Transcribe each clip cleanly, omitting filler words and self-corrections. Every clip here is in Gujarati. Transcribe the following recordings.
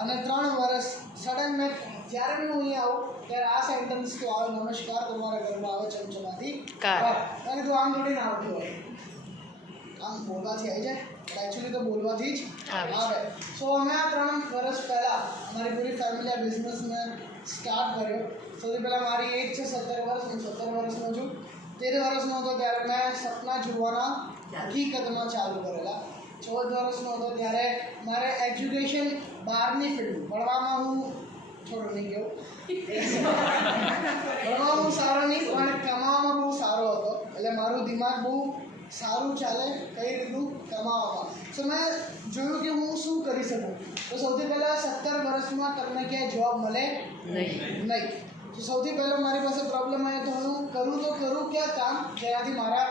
અને 3 વર્ષ સડન મેં જ્યારે બી હું અહીંયા આવું ત્યારે આ સેન્ટન્સ તો આવે, નમસ્કાર તમારા ઘરમાં આવે ચમચમાથી કારણ કે તું આમ થોડી ના આવતી હોય, આમ બોલવાથી આવી જાય, એકચ્યુઅલી તો બોલવાથી જ આવે. સો અમે આ 3 વર્ષ પહેલાં અમારી પૂરી ફેમિલી આ બિઝનેસને સ્ટાર્ટ કર્યો. સૌથી પહેલાં મારી એજ છે 17 વર્ષ, હું 17 વર્ષનો છું. 13 વર્ષનો હતો ત્યારે મેં સપના જોવાના હકીકતમાં ચાલુ કરેલા. 14 વર્ષનો હતો ત્યારે મારે એજ્યુકેશન બહારની ફિલ્ડ, ભણવામાં હું થોડો નહીં ગયો, ભણવામાં હું સારો નહીં પણ કમાવામાં બહુ સારો હતો. એટલે મારું દિમાગ બહુ સારું ચાલે કઈ રીતનું કમાવામાં. સો મેં જોયું કે હું શું કરી શકું. તો સૌથી પહેલાં 17 વર્ષમાં તમને ક્યાંય જોબ મળે નહીં. તો સૌથી પહેલાં મારી પાસે પ્રોબ્લેમ આવ્યો તો હું કરું ક્યાં કામ જેનાથી મારા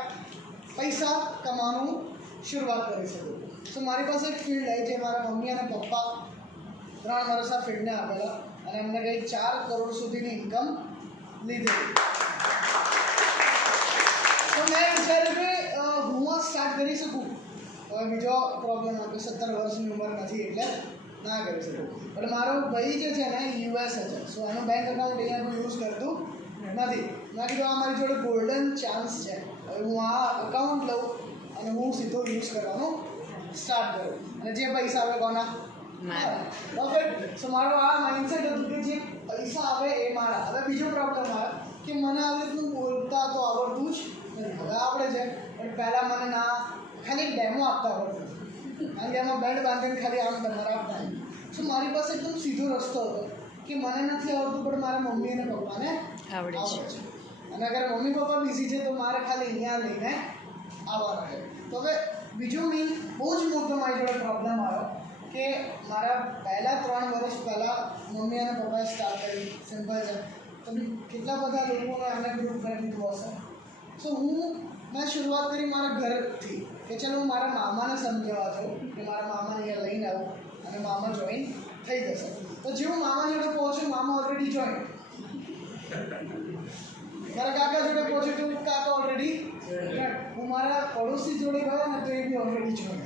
પૈસા કમાવાનું શરૂઆત કરી શકું. તો મારી પાસે એક ફિલ્ડ આવી જે મારા મમ્મી અને પપ્પા 3 વર્ષ આ ફિલ્ડને આપેલા અને એમને કંઈક 4 કરોડ સુધીની ઇન્કમ લીધેલી. તો મેં વિચાર્યું કે હું આ સ્ટાર્ટ કરી શકું. હવે બીજો પ્રોબ્લેમ હતો 17 વર્ષની ઉંમર નથી એટલે ના કરી શકું. પણ મારો ભાઈ જે છે ને યુએસ છે, સો એનું બેંક અકાઉન્ટ અહીંયા કોઈ યુઝ કરતું નથી. મેં કીધું આ મારી જોડે ગોલ્ડન ચાન્સ છે, હવે હું આ અકાઉન્ટ લઉં અને હું સીધો યુઝ કરવાનું સ્ટાર્ટ કરું અને જે પૈસા આવે કોના પરફેક્ટ. સો મારો આ માઇન્ડસેટ હતું કે જે પૈસા આવે એ મારા. હવે બીજો પ્રોબ્લેમ આવે કે મને આવી રીતનું બોલતા તો આવડતું જ નથી. હવે આપણે છે પણ પહેલાં મને ના ખાલી ડેમો આપતા આવડતું કારણ કે એમાં બેન્ડ બાંધીને ખાલી આમ તમારે આપતા. સો મારી પાસે એકદમ સીધો રસ્તો હતો કે મને નથી આવડતું પણ મારા મમ્મી અને પપ્પાને આવડે છે. અને અગર મમ્મી પપ્પા બિઝી છે તો મારે ખાલી અહીંયા લઈને આવવાનું છે. તો હવે બીજું મીન બહુ જ મોટો મારી જોડે પ્રોબ્લેમ આવ્યો કે મારા પહેલાં 3 વર્ષ પહેલાં મમ્મી અને પપ્પાએ સ્ટાર્ટ કરી. સિમ્પલ છે. તો કેટલા બધા લોકોને આને ગ્રુપ કરી દીધું હશે. સો મેં શરૂઆત કરી મારા ઘરથી કે ચાલો હું મારા મામાને સમજાવવા જાઉં કે મારા મામાને અહીંયા લઈને આવું અને મામા જોઈન થઈ જશે. તો જેવું મામા જોડે પહોંચ્યું મામા ઓલરેડી જોઈન, મારા કાકા જોડે પહોંચ્યું તો કાકા ઓલરેડી, હું મારા પડોશી જોડે ગયો ને તો એ બી ઓલરેડી જોઈન.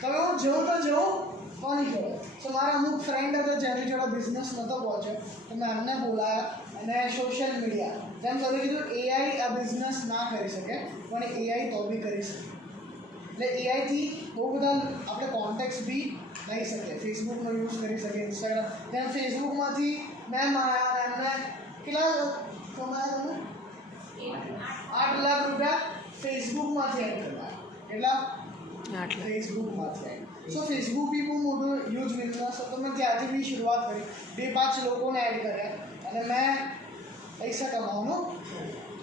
તમે હું જોઉં કોની જોડે. તો મારા અમુક ફ્રેન્ડ હતા જેની જોડે બિઝનેસ નહોતો પહોંચ્યો તો મેં એમને બોલાયા અને સોશિયલ મીડિયા જેમ તમે કીધું એઆઈ આ બિઝનેસ ના કરી શકે પણ એઆઈ તો બી કરી શકે. એટલે એઆઈથી બહુ બધા આપણે કોન્ટેક્ટ્સ બી લઈ શકીએ. ફેસબુકનો યુઝ કરી શકીએ, ઇન્સ્ટાગ્રામ. તેમ ફેસબુકમાંથી મેં મારા એમને કેટલા કમાયા તમે 8 લાખ રૂપિયા ફેસબુકમાંથી એડ કર્યા. કેટલા ફેસબુકમાંથી. સો ફેસબુક બી બહુ મોટો યુઝ બિઝનેસ હતો. મેં ત્યાંથી બી શરૂઆત કરી, 2-5 લોકોને એડ કર્યા અને મેં પૈસા કમાવાનું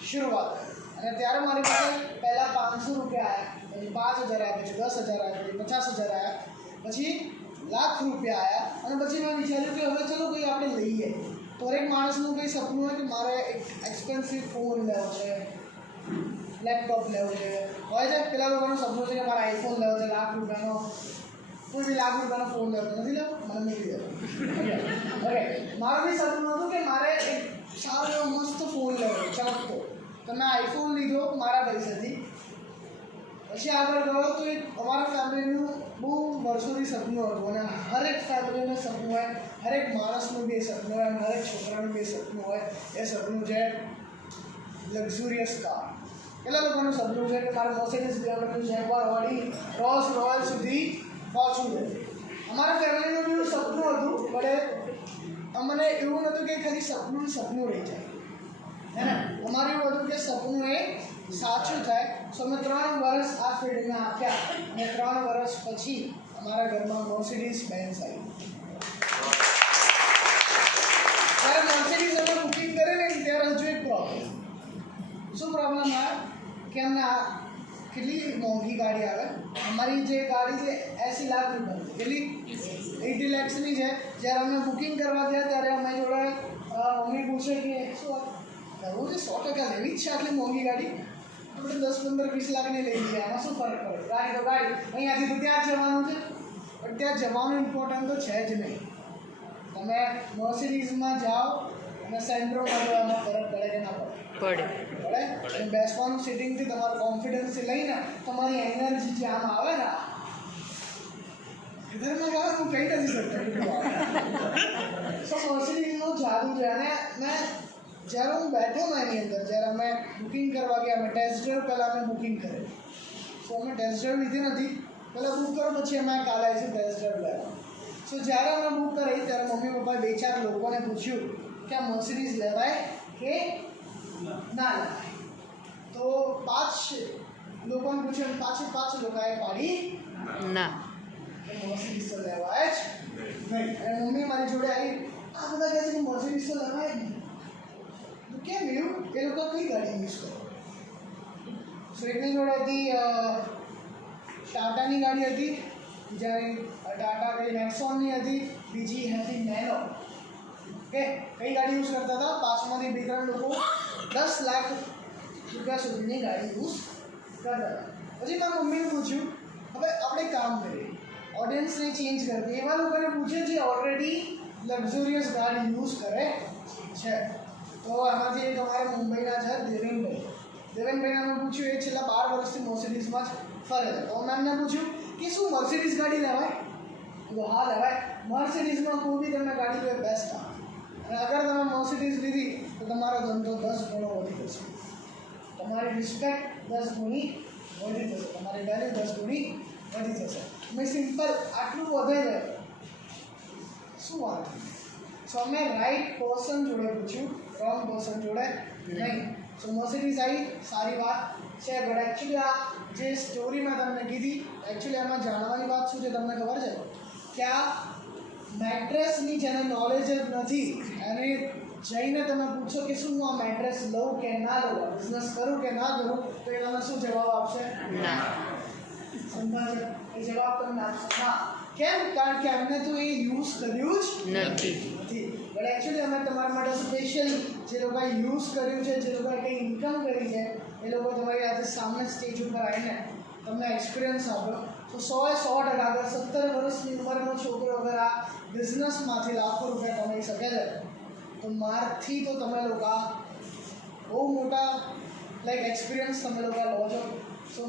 શરૂઆત કરી. અને ત્યારે મારી પાસે પહેલાં 500 રૂપિયા આવ્યા, પછી 5000 આવ્યા, પછી 50,000 આવ્યા, પછી લાખ રૂપિયા આવ્યા. અને પછી મેં વિચાર્યું કે હવે ચલો કંઈ આપણે લઈએ. તો એક માણસનું કંઈ સપનું હોય કે મારે એક એક્સપેન્સિવ ફોન લેવો છે, લેપટોપ લેવું છે. હોય છે પેલા લોકોનું સપનું છે કે મારે આઈફોન લેવો છે, લાખ રૂપિયાનો, કોઈ બી લાખ રૂપિયાનો ફોન લેવો નથી લેવો, મને નહીં લેવો. ઓકે, મારું બી સપનું હતું કે મારે એક સારો એવો મસ્ત ફોન લેવો ચમકતો. તો મેં આઈફોન લીધો મારા પૈસાથી. પછી આગળ ગયો તો એક અમારા ફેમિલીનું બહુ વર્ષોથી સપનું હતું અને હરેક ફેમિલીનું સપનું હોય, હરેક માણસનું બી સપનું હોય અને હરેક છોકરાનું બી સપનું હોય. એ સપનું છે લક્ઝુરિયસ કાર. કેટલા લોકોનું સપનું છે કે મારે Mercedes BMW Jaguar Audi Rolls royal સુધી પહોંચવું છે. અમારા ફેમિલીનું બી સપનું હતું પણ અમને એવું નહોતું કે ખાલી સપનું રહી જાય હે ને. અમારું એવું હતું કે સપનું એ સાચું થાય. સો અમે 3 વર્ષ આ ફિલ્ડમાં આપ્યા અને 3 વર્ષ પછી અમારા ઘરમાં મર્સિડીઝ બેન્ઝ આવી. ત્યારે મર્સિડીઝ અમે બુકિંગ કરી ને ત્યારે હજુ એક પ્રોબ્લેમ. શું પ્રોબ્લેમ આવે કે અમને આ કેટલી મોંઘી ગાડી આવે. અમારી જે ગાડી છે 80 લાખ રૂપિયાની, કેટલી 80 લાખની છે. જ્યારે અમે બુકિંગ કરવા ગયા ત્યારે અમે જોડે મમ્મી પૂછે કે શું કરવું છે, 100% લેવી જ છે આટલી મોંઘી ગાડી, આપણે 10, 15, 20 લાખની લઈ લઈએ, એમાં શું ફરક પડે. ગાડી તો ગાડી, અહીંયાથી તો ત્યાં જ જવાનું છે. પણ ત્યાં જવાનું ઇમ્પોર્ટન્ટ તો છે જ નહીં. તમે મર્સિડીઝમાં જાઓ અને સેન્ટ્રોમાં જાઓ, એમાં ફરક પડે કે ના પડે? પડે. બેસવાનું સિટિંગથી તમારું કોન્ફિડન્સથી લઈને તમારી એનર્જી જે આમ આવે ને ઇધરમાં ગાવે હું કહી નથી શકતો. સો મર્સિડીઝનો જાદુ છે. અને મેં જ્યારે હું બેઠો ને એની અંદર, જ્યારે અમે બુકિંગ કરવા ગયા, અમે ટેસ્ટ ડ્રાઈવ પહેલાં અમે બુકિંગ કરી. સો અમે ટેસ્ટ ડ્રાઈવ લીધી નથી, પહેલાં બુક કરો પછી અમે કાલે આવીશું ટેસ્ટ ડ્રાઈવ લેવા. સો જ્યારે અમે બુક કરી ત્યારે મમ્મી પપ્પાએ 2-4 લોકોને પૂછ્યું કે આ મર્સિડીઝ લેવાય કે ના લેવાય. તો 5 લોકોને પૂછ્યું, 5 લોકોએ પાડી ના, મર્સિડીઝ તો લેવાય જ નહીં. અને મમ્મી મારી જોડે આવી, આ બધા કહે છે કે મર્સિડીઝ તો લેવાય જ નહીં. તો કેમ એવું? એ લોકો કઈ ગાડી યુઝ કરો? સો એકની જોડે હતી ટાટાની ગાડી હતી, બીજાની ટાટા કઈ નેક્સોનની હતી, બીજી હતી નેનો. ઓકે, કઈ ગાડી યુઝ કરતા હતા? 5માંથી 2-3 લોકો 10 લાખ રૂપિયા સુધીની ગાડી યુઝ કરતા હતા. પછી મારા મમ્મીને પૂછ્યું, હવે આપણે કામ કરીએ, ઓડિયન્સને ચેન્જ કરીએ, એવા લોકોને પૂછે જે ઓલરેડી લક્ઝુરિયસ ગાડી યુઝ કરે છે. તો એમાંથી એક અમારા મુંબઈના છે દેવેનભાઈ. દેવેનભાઈને અમે પૂછ્યું, એ છેલ્લા 12 વર્ષથી મર્સિડીઝમાં જ ફરે છે. તો મેં એમને પૂછ્યું કે શું મર્સિડીઝ ગાડી લેવાય? તો હા લેવાય. મર્સિડીઝમાં કોઈ બી તમને ગાડી લે બેસ્ટ આવે. અને અગર તમે મર્સિડીઝ લીધી તો તમારો ધંધો 10 ગણો વધી જશે, તમારી રિસ્પેક્ટ 10 ગણી વધી જશે, તમારી વેલ્યુ 10 ગણી વધી જશે. મેં સિમ્પલ આટલું વધે છે, શું વાત? સો અમે રાઈટ પર્સન જોડે પૂછ્યું, રોંગ પર્સન જોડે નહીં. સો મર્સિડીઝ આવી, સારી વાત છે. બટ એકચ્યુઅલી આ જે સ્ટોરી મેં તમને કીધી, એકચ્યુઅલી આમાં જાણવાની વાત શું છે તમને ખબર છે? કે આ મેટ્રેસની જેને નોલેજ જ નથી એને જઈને તમે પૂછો કે શું હું આ મેટ્રેસ લઉં કે ના લઉં, બિઝનેસ કરું કે ના કરું, તો એ તમને શું જવાબ આપશે? ના. સમજાશે? એ જવાબ તમને આપશે ના. કેમ? કારણ કે અમને તો એ યુઝ કર્યું જ નથી. બટ એકચ્યુઅલી અમે તમારા માટે સ્પેશિયલ જે લોકોએ યુઝ કર્યું છે, જે લોકોએ કંઈ ઇન્કમ કરી છે, એ લોકો તમારી આજે સામે સ્ટેજ ઉપર આવીને તમને એક્સપિરિયન્સ આપ્યો. તો 100% અગર 17 વર્ષની ઉંમરનો છોકરો અગર આ બિઝનેસમાંથી લાખો રૂપિયા કમાઈ શકે છે, તો મારથી તો તમે લોકો બહુ મોટા એક્સપિરિયન્સ તમે લોકો લો છો. સો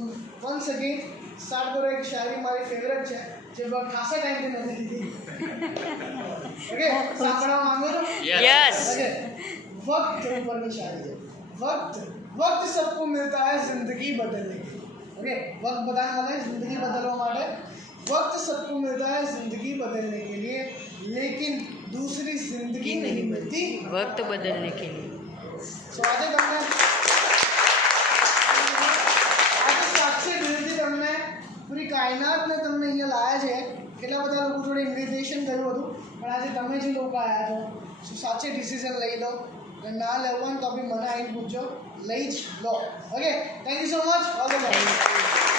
વન્સ અગેન સ્ટાર્ટ કરો. એક શાયરી મારી ફેવરેટ છે, જે ખાસા ટાઈમથી નથી લીધી. ઓકે, સાંભળવા માંગો છો? યસ. ઓકે, વક્ત ઉપરની શાયરી છે. वक्त सबको मिलता है जिंदगी बदलने के लिए. ओके, वक्त बताने वाला है जिंदगी बदलवा માટે. वक्त सबको मिलता है जिंदगी बदलने के लिए, लेकिन दूसरी जिंदगी नहीं मिलती वक्त बदलने के लिए. સો આજે સાક્ષી દિલથી તમને પૂરી કાયનાતને તમને અહીંયા લાયા છે. કેટલા બધા લોકો જોડે ઇન્વિટેશન કર્યું હતું, પણ આજે તમે જે લોકો આવ્યા છો, સો સાચે ડિસિઝન લઈ લો. ના લેવાનું તો બી મને આવીને પૂછજો, લઈ જ લો. Okay, thank you so much. All the best.